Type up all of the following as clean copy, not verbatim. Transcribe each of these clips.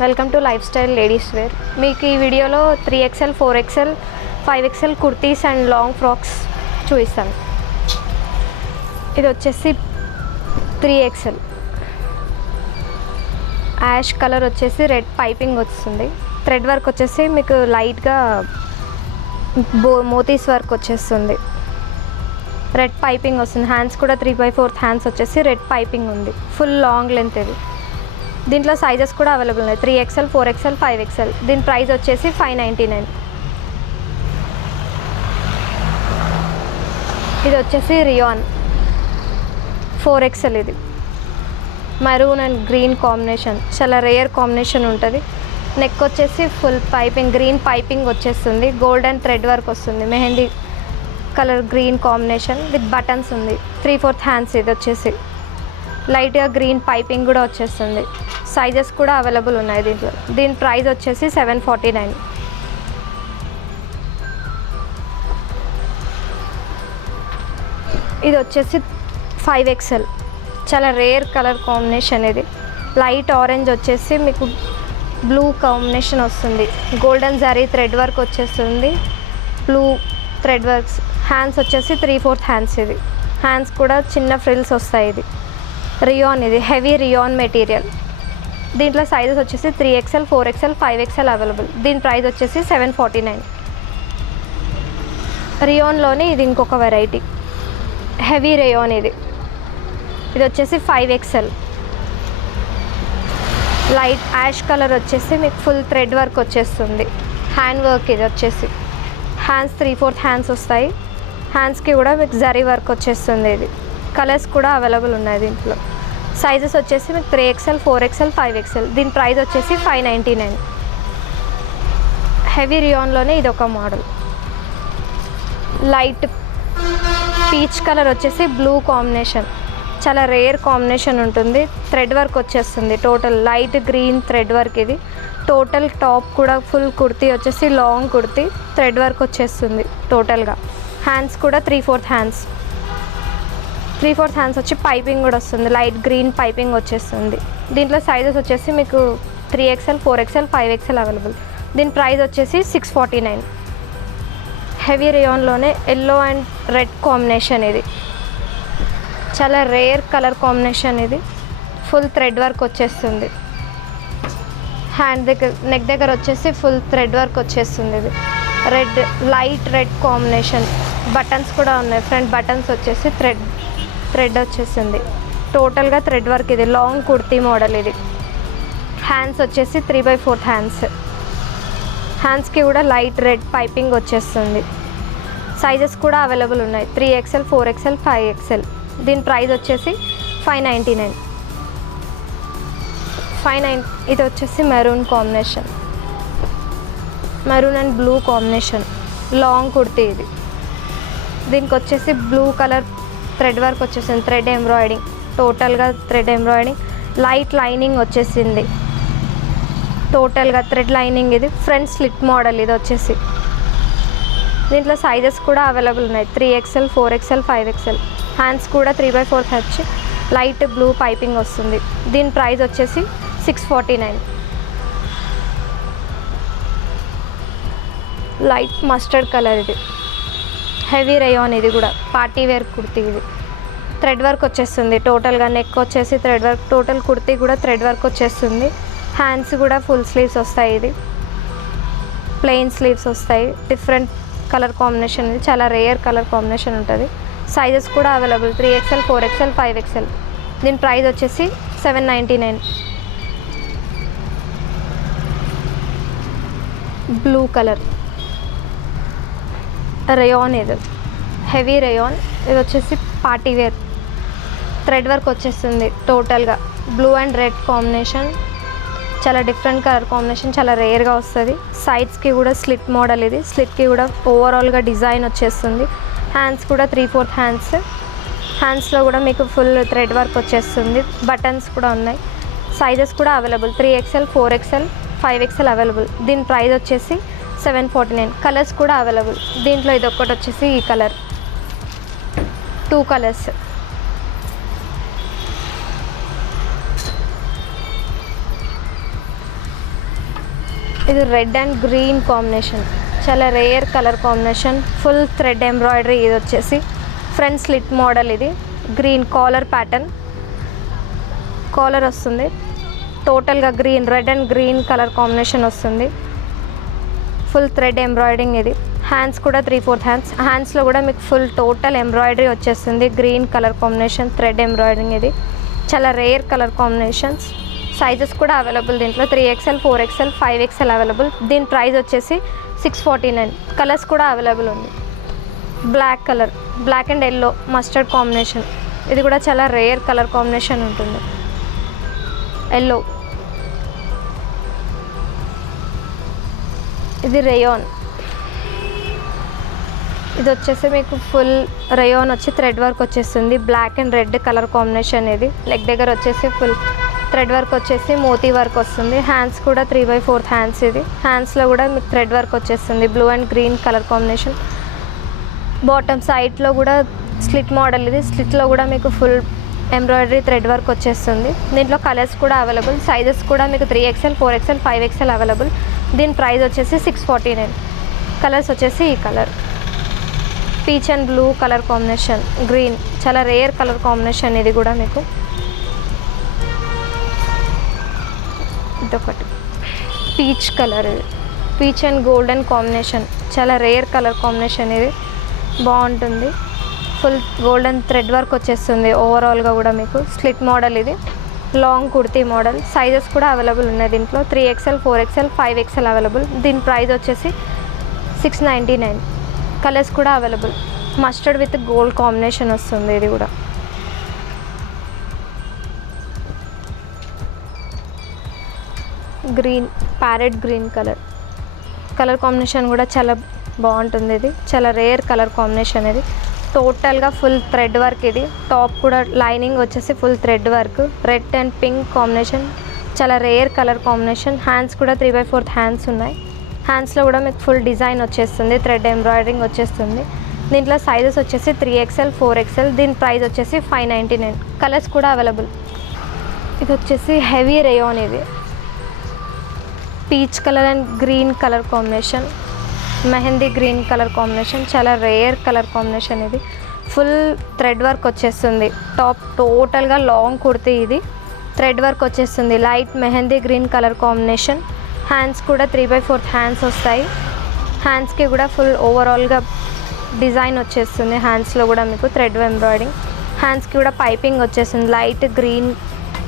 Welcome to lifestyle ladies wear. మీకు ఈ వీడియోలో 3XL 4XL 5XL kurtis and long frocks చూపిస్తాను. ఇది వచ్చేసి 3XL యాష్ కలర్ వచ్చేసి రెడ్ పైపింగ్ వస్తుంది. థ్రెడ్ వర్క్ వచ్చేసి మీకు లైట్గా మోతీస్ వర్క్ వచ్చేస్తుంది. రెడ్ పైపింగ్ వస్తుంది. హ్యాండ్స్ కూడా 3/4 హ్యాండ్స్ వచ్చేసి రెడ్ పైపింగ్ ఉంది. ఫుల్ లాంగ్ లెంత్ ఇది. దీంట్లో సైజెస్ కూడా అవైలబుల్ ఉన్నాయి. 3XL 4XL 5XL. దీని ప్రైస్ వచ్చేసి 599. ఇది వచ్చేసి రియాన్ 4XL. ఇది మరూన్ అండ్ గ్రీన్ కాంబినేషన్, చాలా రేర్ కాంబినేషన్ ఉంటుంది. నెక్ వచ్చేసి ఫుల్ పైపింగ్, గ్రీన్ పైపింగ్ వచ్చేస్తుంది. గోల్డ్ అండ్ థ్రెడ్ వర్క్ వస్తుంది. Mehndi colour green combination with buttons ఉంది. 3/4 హ్యాండ్స్. ఇది వచ్చేసి లైట్గా గ్రీన్ పైపింగ్ కూడా వచ్చేస్తుంది. సైజెస్ కూడా అవైలబుల్ ఉన్నాయి దీంట్లో. దీని ప్రైస్ వచ్చేసి 749. ఇది వచ్చేసి 5XL. చాలా రేర్ కలర్ కాంబినేషన్. ఇది లైట్ ఆరెంజ్ వచ్చేసి మీకు బ్లూ కాంబినేషన్ వస్తుంది. గోల్డెన్ జరీ థ్రెడ్ వర్క్ వచ్చేస్తుంది. Blue thread works. హ్యాండ్స్ వచ్చేసి 3/4 హ్యాండ్స్. ఇది హ్యాండ్స్ కూడా చిన్న ఫ్రిల్స్ వస్తాయి. ఇది రియాన్. ఇది హెవీ రియాన్ మెటీరియల్. దీంట్లో సైజెస్ వచ్చేసి 3XL 4XL 5XL అవైలబుల్. దీని ప్రైస్ వచ్చేసి 749. రియాన్లోనే ఇది ఇంకొక వెరైటీ హెవీ రియాన్. ఇది వచ్చేసి 5XL. లైట్ యాష్ కలర్ వచ్చేసి మీకు ఫుల్ థ్రెడ్ వర్క్ వచ్చేస్తుంది. Hand work. ఇది వచ్చేసి హ్యాండ్స్ 3/4 హ్యాండ్స్ వస్తాయి. హ్యాండ్స్కి కూడా మీకు జరీ వర్క్ వచ్చేస్తుంది. ఇది కలర్స్ కూడా అవైలబుల్ ఉన్నాయి దీంట్లో. సైజెస్ వచ్చేసి మీకు 3XL 4XL 5XL. దీని ప్రైస్ వచ్చేసి 599. హెవీ రియాన్లోనే ఇది ఒక మోడల్. లైట్ పీచ్ కలర్ వచ్చేసి బ్లూ కాంబినేషన్, చాలా రేర్ కాంబినేషన్ ఉంటుంది. థ్రెడ్ వర్క్ వచ్చేస్తుంది. Total light green thread work. ఇది టోటల్ టాప్ కూడా ఫుల్ కుర్తీ వచ్చేసి లాంగ్ కుర్తీ థ్రెడ్ వర్క్ వచ్చేస్తుంది టోటల్గా. హ్యాండ్స్ కూడా 3/4 హ్యాండ్స్. 3/4 హ్యాండ్స్ వచ్చి పైపింగ్ కూడా వస్తుంది. లైట్ గ్రీన్ పైపింగ్ వచ్చేస్తుంది. దీంట్లో సైజెస్ వచ్చేసి మీకు 3XL 4XL 5XL అవైలబుల్. దీని ప్రైస్ వచ్చేసి 649. హెవీ రియాన్లోనే ఎల్లో అండ్ రెడ్ కాంబినేషన్. ఇది చాలా రేర్ కలర్ కాంబినేషన్. ఇది ఫుల్ థ్రెడ్ వర్క్ వచ్చేస్తుంది. హ్యాండ్ దగ్గర నెక్ దగ్గర వచ్చేసి ఫుల్ థ్రెడ్ వర్క్ వచ్చేస్తుంది. ఇది red light red combination. Buttons కూడా ఉన్నాయి. ఫ్రంట్ బటన్స్ వచ్చేసి థ్రెడ్ వచ్చేసింది. టోటల్గా థ్రెడ్ వర్క్. ఇది లాంగ్ కుర్తీ మోడల్. ఇది హ్యాండ్స్ వచ్చేసి 3/4 హ్యాండ్స్. హ్యాండ్స్కి కూడా లైట్ రెడ్ పైపింగ్ వచ్చేస్తుంది. సైజెస్ కూడా అవైలబుల్ ఉన్నాయి. 3XL 4XL 5XL. దీని ప్రైస్ వచ్చేసి 599. ఇది వచ్చేసి maroon combination, maroon and blue combination long kurti. ఇది దీనికి వచ్చేసి బ్లూ కలర్ థ్రెడ్ వర్క్ వచ్చేసింది. థ్రెడ్ ఎంబ్రాయిడింగ్, టోటల్గా థ్రెడ్ ఎంబ్రాయిడింగ్. లైట్ లైనింగ్ వచ్చేసింది. టోటల్గా థ్రెడ్ లైనింగ్. ఇది ఫ్రంట్ స్లిట్ మోడల్. ఇది వచ్చేసి దీంట్లో సైజెస్ కూడా అవైలబుల్ ఉన్నాయి. 3XL 4XL 5XL. హ్యాండ్స్ కూడా 3/4 వచ్చి లైట్ బ్లూ పైపింగ్ వస్తుంది. దీని ప్రైస్ వచ్చేసి 649. Light mustard colour. ఇది హెవీ రేయాన్. ఇది కూడా పార్టీ వేర్ కుర్తీ. ఇది థ్రెడ్ వర్క్ వచ్చేస్తుంది. టోటల్గా నెక్ వచ్చేసి థ్రెడ్ వర్క్. టోటల్ కుర్తీ కూడా థ్రెడ్ వర్క్ వచ్చేస్తుంది. హ్యాండ్స్ కూడా ఫుల్ స్లీవ్స్ వస్తాయి. ఇది ప్లెయిన్ స్లీవ్స్ వస్తాయి. Different colour combination. ఇది చాలా రేర్ కలర్ కాంబినేషన్ ఉంటుంది. సైజెస్ కూడా అవైలబుల్ 3XL 4XL 5XL. దీని ప్రైస్ వచ్చేసి 799. Blue colour rayon. ఇది హెవీ రేయాన్. ఇది వచ్చేసి పార్టీ వేర్. థ్రెడ్ వర్క్ వచ్చేస్తుంది. టోటల్గా బ్లూ అండ్ రెడ్ కాంబినేషన్. చాలా డిఫరెంట్ కలర్ కాంబినేషన్. చాలా రేర్గా వస్తుంది. సైడ్స్కి కూడా స్లిట్ మోడల్. ఇది స్లిట్కి కూడా ఓవరాల్గా డిజైన్ వచ్చేస్తుంది. హ్యాండ్స్ కూడా 3/4 హ్యాండ్స్. హ్యాండ్స్లో కూడా మీకు ఫుల్ థ్రెడ్ వర్క్ వచ్చేస్తుంది. బటన్స్ కూడా ఉన్నాయి. సైజెస్ కూడా available 3XL 4XL 5XL available. దీని ప్రైస్ వచ్చేసి 749. కలర్స్ కూడా అవైలబుల్. దీంట్లో ఇది ఒక్కటి వచ్చేసి ఈ కలర్, 2 కలర్స్. ఇది రెడ్ అండ్ గ్రీన్ కాంబినేషన్, చాలా rare colour combination. Full thread embroidery. ఇది వచ్చేసి ఫ్రంట్ స్లిట్ మోడల్. ఇది గ్రీన్ కాలర్ ప్యాటర్న్, కాలర్ వస్తుంది. టోటల్గా green, red and green colour combination వస్తుంది. Full thread embroidering. ఇది హ్యాండ్స్ కూడా 3/4 హ్యాండ్స్. హ్యాండ్స్లో కూడా మీకు ఫుల్ టోటల్ ఎంబ్రాయిడరీ వచ్చేస్తుంది. Green colour combination, thread embroidering. ఇది చాలా రేర్ కలర్ కాంబినేషన్స్. సైజెస్ కూడా అవైలబుల్ దీంట్లో 3XL, 4XL, 5XL అవైలబుల్. దీని ప్రైస్ వచ్చేసి 649. కలర్స్ కూడా అవైలబుల్ ఉంది. Black colour, black and yellow mustard combination. ఇది కూడా చాలా రేర్ కలర్ కాంబినేషన్ ఉంటుంది. ఎల్లో. ఇది రేయాన్. ఇది వచ్చేసి మీకు ఫుల్ రేయాన్ వచ్చి థ్రెడ్ వర్క్ వచ్చేస్తుంది. Black and red colour combination. ఇది లెగ్ దగ్గర వచ్చేసి ఫుల్ థ్రెడ్ వర్క్ వచ్చేసి మోతీ వర్క్ వస్తుంది. హ్యాండ్స్ కూడా 3/4 హ్యాండ్స్. ఇది హ్యాండ్స్లో కూడా మీకు థ్రెడ్ వర్క్ వచ్చేస్తుంది. Blue and green colour combination. Bottom సైడ్లో కూడా స్లిట్ మోడల్. ఇది స్లిట్లో కూడా మీకు ఫుల్ ఎంబ్రాయిడరీ థ్రెడ్ వర్క్ వచ్చేస్తుంది. దీంట్లో కలర్స్ కూడా అవైలబుల్. సైజెస్ కూడా మీకు 3XL, 4XL, 5XL అవైలబుల్. దీని ప్రైస్ వచ్చేసి 649. కలర్స్ వచ్చేసి ఈ colour peach and blue colour combination, green, చాలా రేర్ కలర్ కాంబినేషన్. ఇది కూడా మీకు ఇదొకటి పీచ్ కలర్. ఇది పీచ్ అండ్ గోల్డెన్ కాంబినేషన్, చాలా రేర్ కలర్ కాంబినేషన్. ఇది బాగుంటుంది. ఫుల్ గోల్డెన్ థ్రెడ్ వర్క్ వచ్చేస్తుంది. ఓవరాల్గా కూడా మీకు స్లిట్ మోడల్. ఇది లాంగ్ కుర్తీ మోడల్. సైజెస్ కూడా అవైలబుల్ ఉన్నాయి దీంట్లో 3XL, 4XL, 5XL అవైలబుల్. దీని ప్రైస్ వచ్చేసి 699. కలర్స్ కూడా available. Mustard with gold combination వస్తుంది. ఇది కూడా green, parrot green colour. Colour combination కూడా చాలా బాగుంటుంది. ఇది చాలా రేర్ కలర్ కాంబినేషన్. ఇది టోటల్గా ఫుల్ థ్రెడ్ వర్క్. ఇది టాప్ కూడా లైనింగ్ వచ్చేసి full thread work. Red and pink combination, చాలా రేర్ కలర్ కాంబినేషన్. హ్యాండ్స్ కూడా 3/4 హ్యాండ్స్ ఉన్నాయి. హ్యాండ్స్లో కూడా మీకు ఫుల్ డిజైన్ వచ్చేస్తుంది. థ్రెడ్ ఎంబ్రాయిడరింగ్ వచ్చేస్తుంది. దీంట్లో సైజెస్ వచ్చేసి 3XL, 4XL. దీని ప్రైస్ వచ్చేసి 599. కలర్స్ కూడా అవైలబుల్. ఇది వచ్చేసి హెవీ రేయాన్. ఇది peach colour and green colour combination, mehndi green colour combination, చాలా రేర్ కలర్ కాంబినేషన్. ఇది ఫుల్ థ్రెడ్ వర్క్ వచ్చేస్తుంది. టాప్ టోటల్గా లాంగ్ కుర్తీ. ఇది థ్రెడ్ వర్క్ వచ్చేస్తుంది. Light mehndi green colour combination. Hands కూడా 3/4 హ్యాండ్స్ వస్తాయి. హ్యాండ్స్కి కూడా ఫుల్ ఓవరాల్గా డిజైన్ వచ్చేస్తుంది. హ్యాండ్స్లో కూడా మీకు థ్రెడ్ ఎంబ్రాయిడింగ్. హ్యాండ్స్కి కూడా పైపింగ్ వచ్చేస్తుంది. Light green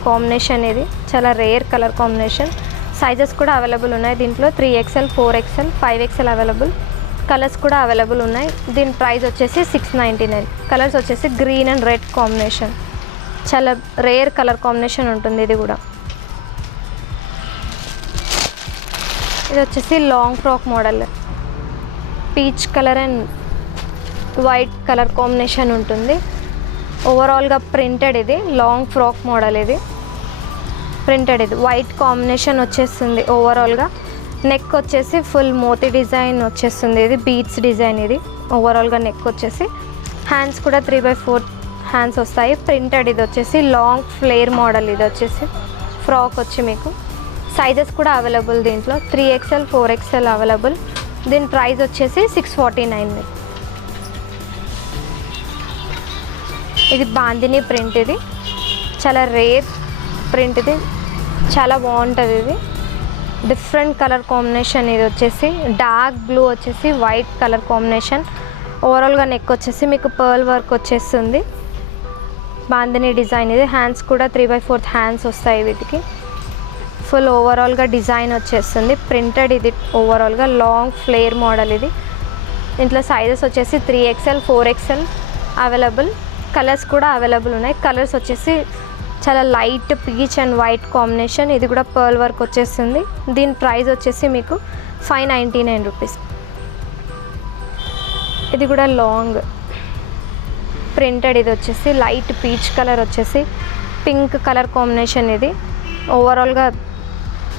combination. ఇది చాలా రేర్ కలర్ కాంబినేషన్. సైజెస్ కూడా అవైలబుల్ ఉన్నాయి దీంట్లో 3XL, 4XL, 5XL available. Colours కూడా అవైలబుల్ ఉన్నాయి. దీని ప్రైస్ వచ్చేసి 699. కలర్స్ వచ్చేసి గ్రీన్ అండ్ రెడ్ కాంబినేషన్, చాలా రేర్ కలర్ కాంబినేషన్ ఉంటుంది. ఇది కూడా ఇది వచ్చేసి long frock model. Peach colour and white colour combination ఉంటుంది. ఓవరాల్గా ప్రింటెడ్. ఇది లాంగ్ ఫ్రాక్ మోడల్. ఇది ప్రింటెడ్. ఇది వైట్ కాంబినేషన్ వచ్చేస్తుంది. ఓవరాల్గా నెక్ వచ్చేసి ఫుల్ మోతీ డిజైన్ వచ్చేస్తుంది. ఇది బీడ్స్ డిజైన్. ఇది ఓవరాల్గా నెక్ వచ్చేసి హ్యాండ్స్ కూడా 3/4 హ్యాండ్స్ వస్తాయి. ప్రింటెడ్. ఇది వచ్చేసి లాంగ్ ఫ్లేర్ మోడల్. ఇది వచ్చేసి ఫ్రాక్ వచ్చి మీకు సైజెస్ కూడా అవైలబుల్ దీంట్లో 3XL, 4XL అవైలబుల్. దీని ప్రైస్ వచ్చేసి 649. ఇది బాందిని ప్రింట్. ఇది చాలా రేర్ ప్రింట్. ఇది చాలా బాగుంటుంది. ఇది డిఫరెంట్ కలర్ కాంబినేషన్. ఇది వచ్చేసి డార్క్ బ్లూ వచ్చేసి వైట్ కలర్ కాంబినేషన్. ఓవరాల్గా నెక్ వచ్చేసి మీకు పర్ల్ వర్క్ వచ్చేస్తుంది. బాందిని డిజైన్. ఇది హ్యాండ్స్ కూడా 3/4 హ్యాండ్స్ వస్తాయి. వీటికి ఫుల్ ఓవరాల్గా డిజైన్ వచ్చేస్తుంది. ప్రింటెడ్. ఇది ఓవరాల్గా లాంగ్ ఫ్లేర్ మోడల్. ఇది దీంట్లో సైజెస్ వచ్చేసి 3XL, 4XL అవైలబుల్. కలర్స్ కూడా అవైలబుల్ ఉన్నాయి. కలర్స్ వచ్చేసి చాలా light peach and white combination. ఇది కూడా పర్ల్ వర్క్ వచ్చేస్తుంది. దీని ప్రైస్ వచ్చేసి మీకు 599 రూపీస్. ఇది కూడా లాంగ్ ప్రింటెడ్. ఇది వచ్చేసి లైట్ పీచ్ కలర్ వచ్చేసి పింక్ కలర్ కాంబినేషన్. ఇది ఓవరాల్గా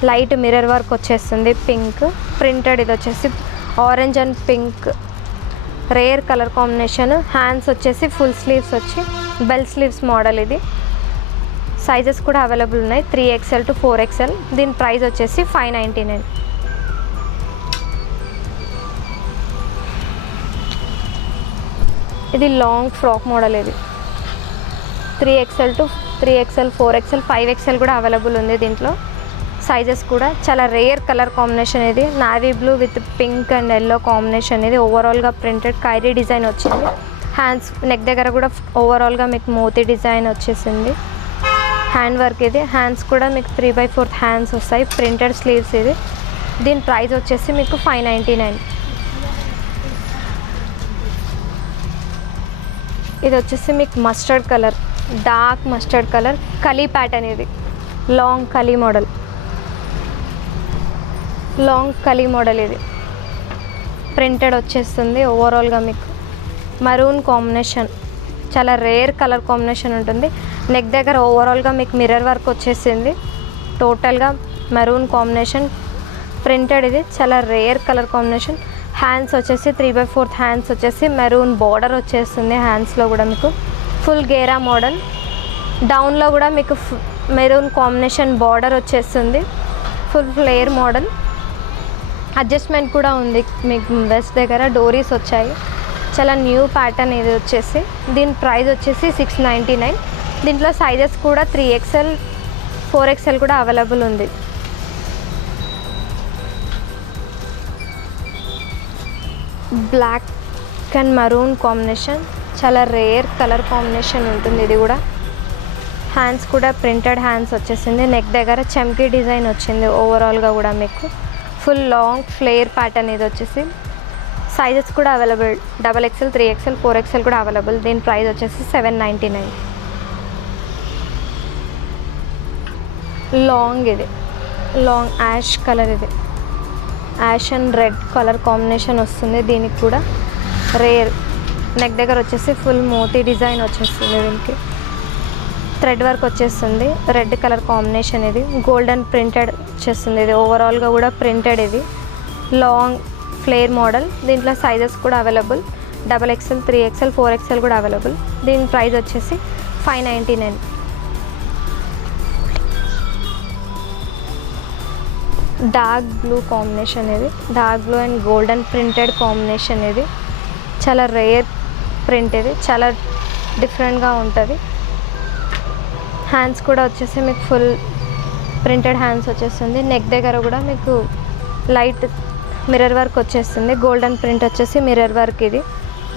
లైట్ మిర్రర్ వర్క్ వచ్చేస్తుంది. Pink printed. ఇది వచ్చేసి orange and pink rare colour combination. Hands వచ్చేసి ఫుల్ స్లీవ్స్ వచ్చి బెల్ స్లీవ్స్ మోడల్. ఇది సైజెస్ కూడా అవైలబుల్ ఉన్నాయి 3XL to 4XL. దీని ప్రైస్ వచ్చేసి 599. ఇది లాంగ్ ఫ్రాక్ మోడల్. ఇది 3XL to 3XL, 4XL, 5XL కూడా అవైలబుల్ ఉంది దీంట్లో. సైజెస్ కూడా చాలా రేర్ కలర్ కాంబినేషన్. ఇది navy blue with pink and yellow combination. ఇది ఓవరాల్గా ప్రింటెడ్ కైరీ డిజైన్ వచ్చింది. హ్యాండ్స్ నెక్ దగ్గర కూడా ఓవరాల్గా మీకు మోతీ డిజైన్ వచ్చేసింది. హ్యాండ్ వర్క్ ఇది. హ్యాండ్స్ కూడా మీకు 3/4 హ్యాండ్స్ వస్తాయి. ప్రింటెడ్ స్లీవ్స్ ఇది. దీని ప్రైస్ వచ్చేసి మీకు 599. ఇది వచ్చేసి మీకు mustard colour, dark mustard colour, kali pattern. ఇది long kali model, long kali model. ఇది ప్రింటెడ్ వచ్చేస్తుంది. ఓవరాల్గా మీకు మరూన్ కాంబినేషన్, చాలా రేర్ కలర్ కాంబినేషన్ ఉంటుంది. నెక్ దగ్గర ఓవరాల్గా మీకు మిర్రర్ వర్క్ వచ్చేసింది. టోటల్గా మెరూన్ కాంబినేషన్ ప్రింటెడ్. ఇది చాలా రేర్ కలర్ కాంబినేషన్. హ్యాండ్స్ వచ్చేసి 3/4 హ్యాండ్స్ వచ్చేసి మెరూన్ బార్డర్ వచ్చేస్తుంది. హ్యాండ్స్లో కూడా మీకు ఫుల్ గేరా మోడల్. డౌన్లో కూడా మీకు మెరూన్ కాంబినేషన్ బార్డర్ వచ్చేస్తుంది. Full flare model. అడ్జస్ట్మెంట్ కూడా ఉంది మీకు. వెస్ట్ దగ్గర డోరీస్ వచ్చాయి. చాలా న్యూ ప్యాటర్న్ ఇది వచ్చేసి. దీని ప్రైస్ వచ్చేసి 699. దీంట్లో సైజెస్ కూడా 3XL, 4XL కూడా అవైలబుల్ ఉంది. బ్లాక్ అండ్ మరూన్ కాంబినేషన్, చాలా రేర్ కలర్ కాంబినేషన్ ఉంటుంది. ఇది కూడా హ్యాండ్స్ కూడా ప్రింటెడ్ హ్యాండ్స్ వచ్చేసింది. నెక్ దగ్గర చమ్కీ డిజైన్ వచ్చింది. ఓవరాల్గా కూడా మీకు ఫుల్ లాంగ్ ఫ్లేర్ ప్యాటర్న్ ఇది వచ్చేసి. సైజెస్ కూడా అవైలబుల్. XXL, 3XL, 4XL కూడా అవైలబుల్. దీని ప్రైస్ వచ్చేసి 799. లాంగ్ ఇది లాంగ్ యాష్ కలర్. ఇది ash and red colour combination వస్తుంది. దీనికి కూడా రేర్. నెక్ దగ్గర వచ్చేసి ఫుల్ మోతీ డిజైన్ వచ్చేస్తుంది. దీనికి థ్రెడ్ వర్క్ వచ్చేస్తుంది. Red colour combination. ఇది గోల్డెన్ ప్రింటెడ్ వచ్చేస్తుంది. ఇది ఓవరాల్గా కూడా ప్రింటెడ్. ఇది లాంగ్ ఫ్లేర్ మోడల్. దీంట్లో సైజెస్ కూడా అవైలబుల్. XXL, 3XL, 4XL కూడా అవైలబుల్. దీని ప్రైస్ వచ్చేసి 599. Dark blue combination. ఇది dark blue and golden printed combination. ఇది చాలా రేర్ ప్రింట్. ఇది చాలా డిఫరెంట్గా ఉంటుంది. హ్యాండ్స్ కూడా వచ్చేసి మీకు ఫుల్ ప్రింటెడ్ హ్యాండ్స్ వచ్చేస్తుంది. నెక్ దగ్గర కూడా మీకు లైట్ మిర్రర్ వర్క్ వచ్చేస్తుంది. గోల్డెన్ ప్రింట్ వచ్చేసి మిర్రర్ వర్క్. ఇది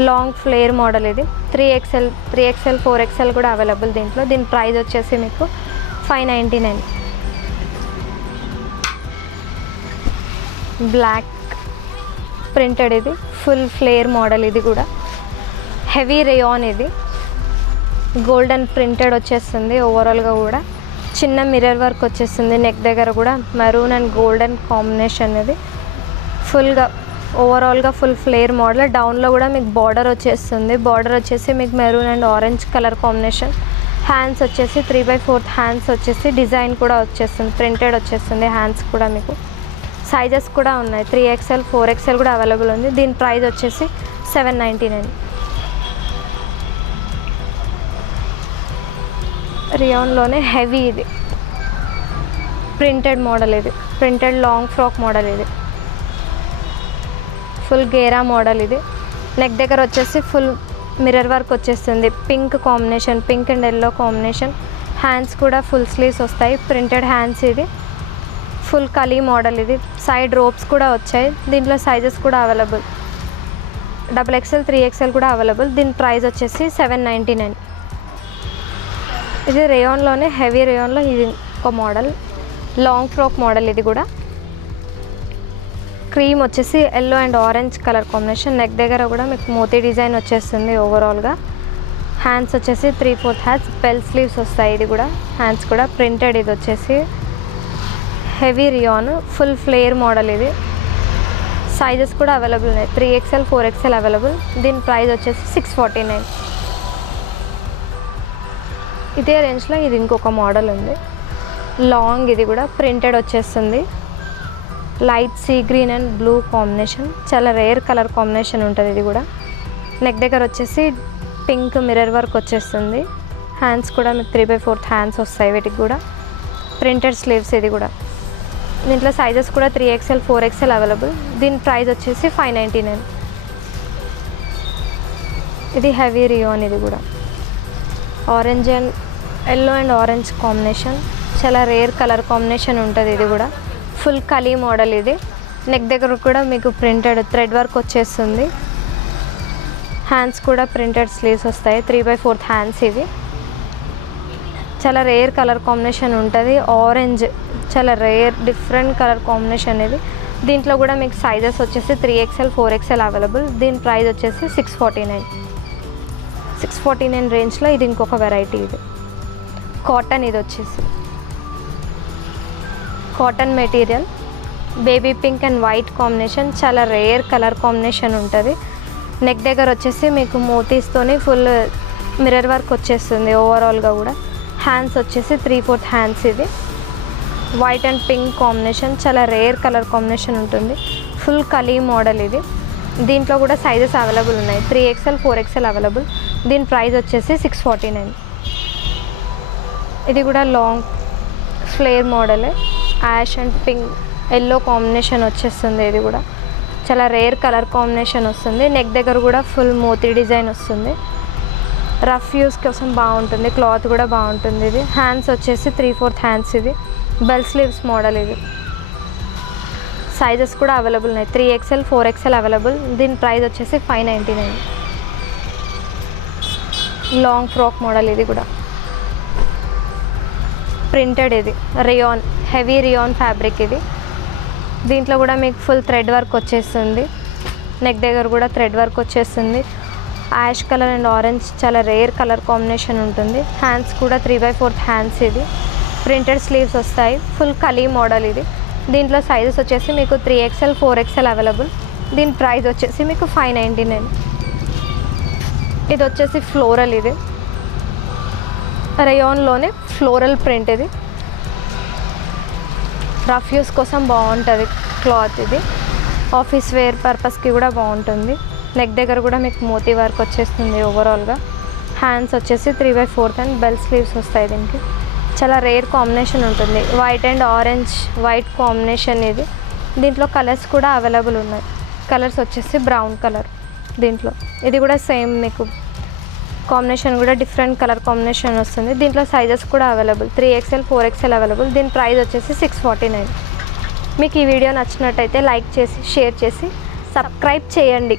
లాంగ్ ఫ్లేర్ మోడల్. ఇది 3XL, 4XL కూడా అవైలబుల్ దీంట్లో. దీని ప్రైస్ వచ్చేసి మీకు 599. Block printed. ఇది ఫుల్ ఫ్లేర్ మోడల్. ఇది కూడా హెవీ రేయాన్. ఇది గోల్డెన్ ప్రింటెడ్ వచ్చేస్తుంది. ఓవరాల్గా కూడా చిన్న మిర్రర్ వర్క్ వచ్చేస్తుంది. నెక్ దగ్గర కూడా మెరూన్ అండ్ గోల్డెన్ కాంబినేషన్. ఇది ఫుల్గా ఓవరాల్గా ఫుల్ ఫ్లేర్ మోడల్. డౌన్లో కూడా మీకు బార్డర్ వచ్చేస్తుంది. బార్డర్ వచ్చేసి మీకు maroon and orange colour combination. Hands వచ్చేసి 3/4 హ్యాండ్స్ వచ్చేసి డిజైన్ కూడా వచ్చేస్తుంది. ప్రింటెడ్ వచ్చేస్తుంది హ్యాండ్స్ కూడా మీకు. సైజెస్ కూడా ఉన్నాయి. 3XL, 4XL కూడా అవైలబుల్ ఉంది. దీని ప్రైస్ వచ్చేసి 799. రియాన్లోనే హెవీ. ఇది ప్రింటెడ్ మోడల్. ఇది ప్రింటెడ్ లాంగ్ ఫ్రాక్ మోడల్. ఇది ఫుల్ గేరా మోడల్. ఇది నెక్ దగ్గర వచ్చేసి ఫుల్ మిర్రర్ వర్క్ వచ్చేస్తుంది. Pink combination, pink and yellow combination. Hands కూడా ఫుల్ స్లీవ్స్ వస్తాయి. Printed hands. ఇది ఫుల్ కలీ మోడల్. ఇది సైడ్ రోప్స్ కూడా వచ్చాయి. దీంట్లో సైజెస్ కూడా అవైలబుల్. XXL, 3XL కూడా అవైలబుల్. దీని ప్రైస్ వచ్చేసి 799. ఇది రేయాన్లోనే హెవీ రేయాన్లో ఇది ఒక మోడల్, లాంగ్ ఫ్రాక్ మోడల్. ఇది కూడా క్రీమ్ వచ్చేసి yellow and orange colour combination. Neck దగ్గర కూడా మీకు మోతీ డిజైన్ వచ్చేస్తుంది. ఓవరాల్గా హ్యాండ్స్ వచ్చేసి 3/4 హ్యాండ్స్, బెల్ స్లీవ్స్ వస్తాయి. ఇది కూడా హ్యాండ్స్ కూడా ప్రింటెడ్. ఇది వచ్చేసి heavy rayon full flare model. ఇది సైజెస్ కూడా అవైలబుల్ ఉన్నాయి. 3XL, 4XL available. దీని ప్రైస్ వచ్చేసి 649. ఇదే రేంజ్లో ఇది ఇంకొక మోడల్ ఉంది, లాంగ్. ఇది కూడా ప్రింటెడ్ వచ్చేస్తుంది. Light sea green and blue combination, చాలా రేర్ కలర్ కాంబినేషన్ ఉంటుంది. ఇది కూడా నెక్ దగ్గర వచ్చేసి పింక్ మిర్రర్ వర్క్ వచ్చేస్తుంది. హ్యాండ్స్ కూడా మీకు 3/4 హ్యాండ్స్ వస్తాయి. వీటికి కూడా ప్రింటెడ్ స్లీవ్స్. ఇది కూడా దీంట్లో సైజెస్ కూడా 3XL, 4XL అవైలబుల్. దీని ప్రైస్ వచ్చేసి 599. ఇది హెవీ రియోన్, ఇది కూడా orange and yellow and orange combination, చాలా రేర్ కలర్ కాంబినేషన్ ఉంటుంది. ఇది కూడా ఫుల్ కలీ మోడల్. ఇది నెక్ దగ్గర కూడా మీకు ప్రింటెడ్ థ్రెడ్ వర్క్ వచ్చేస్తుంది. హ్యాండ్స్ కూడా ప్రింటెడ్ స్లీవ్స్ వస్తాయి, 3/4 హ్యాండ్స్. ఇవి చాలా రేర్ కలర్ కాంబినేషన్ ఉంటుంది. ఆరెంజ్ చాలా రేర్ డిఫరెంట్ కలర్ కాంబినేషన్ ఇది. దీంట్లో కూడా మీకు సైజెస్ వచ్చేసి 3XL 4XL అవైలబుల్. దీని ప్రైస్ వచ్చేసి 649 రేంజ్లో. ఇది ఇంకొక వెరైటీ. ఇది కాటన్, ఇది వచ్చేసి cotton material, baby pink and white combination, చాలా రేర్ కలర్ కాంబినేషన్ ఉంటుంది. నెక్ దగ్గర వచ్చేసి మీకు మోతీస్తోని ఫుల్ మిర్రర్ వర్క్ వచ్చేస్తుంది ఓవరాల్గా కూడా. హ్యాండ్స్ వచ్చేసి 3/4 హ్యాండ్స్. ఇది వైట్ అండ్ పింక్ కాంబినేషన్, చాలా రేర్ కలర్ కాంబినేషన్ ఉంటుంది. ఫుల్ కలీ మోడల్. ఇది దీంట్లో కూడా సైజెస్ అవైలబుల్ ఉన్నాయి, 3XL 4XL అవైలబుల్. దీని ప్రైస్ వచ్చేసి 649. ఇది కూడా లాంగ్ ఫ్లేర్ మోడలే, ash and pink yellow combination వచ్చేస్తుంది. ఇది కూడా చాలా రేర్ కలర్ కాంబినేషన్ వస్తుంది. నెక్ దగ్గర కూడా ఫుల్ మోతీ డిజైన్ వస్తుంది. రఫ్ యూస్ కోసం బాగుంటుంది, క్లాత్ కూడా బాగుంటుంది. ఇది హ్యాండ్స్ వచ్చేసి 3/4 హ్యాండ్స్. ఇది బెల్ స్లీవ్స్ మోడల్. ఇది సైజెస్ కూడా అవైలబుల్ ఉన్నాయి, 3XL 4XL అవైలబుల్. దీని ప్రైస్ వచ్చేసి 599. Long frock model. ఇది కూడా ప్రింటెడ్, ఇది రియాన్, హెవీ రియాన్ ఫ్యాబ్రిక్. ఇది దీంట్లో కూడా మీకు ఫుల్ థ్రెడ్ వర్క్ వచ్చేస్తుంది. నెక్ దగ్గర కూడా థ్రెడ్ వర్క్ వచ్చేస్తుంది. యాష్ కలర్ అండ్ ఆరెంజ్ చాలా రేర్ కలర్ కాంబినేషన్ ఉంటుంది. హ్యాండ్స్ కూడా 3/4 హ్యాండ్స్. ఇది ప్రింటెడ్ స్లీవ్స్ వస్తాయి, ఫుల్ కలీ మోడల్. ఇది దీంట్లో సైజెస్ వచ్చేసి మీకు 3XL 4XL అవైలబుల్. దీని ప్రైస్ వచ్చేసి మీకు 599. ఇది వచ్చేసి ఫ్లోరల్. ఇది రేయాన్లోనే ఫ్లోరల్ ప్రింట్. ఇది రఫ్ యూస్ కోసం బాగుంటుంది క్లాత్. ఇది ఆఫీస్ వేర్ పర్పస్కి కూడా బాగుంటుంది. నెక్ దగ్గర కూడా మీకు మోతీ వర్క్ వచ్చేస్తుంది ఓవరాల్గా. హ్యాండ్స్ వచ్చేసి 3/4 అండ్ బెల్ స్లీవ్స్ వస్తాయి. దీనికి చాలా రేర్ కాంబినేషన్ ఉంటుంది, white and orange white combination. ఇది దీంట్లో కలర్స్ కూడా అవైలబుల్ ఉన్నాయి. కలర్స్ వచ్చేసి బ్రౌన్ కలర్. దీంట్లో ఇది కూడా సేమ్ మీకు కాంబినేషన్ కూడా డిఫరెంట్ కలర్ కాంబినేషన్ వస్తుంది. దీంట్లో సైజెస్ కూడా అవైలబుల్, 3XL 4XL అవైలబుల్. దీని ప్రైస్ వచ్చేసి 649. మీకు ఈ వీడియో నచ్చినట్టయితే లైక్ చేసి షేర్ చేసి సబ్స్క్రైబ్ చేయండి.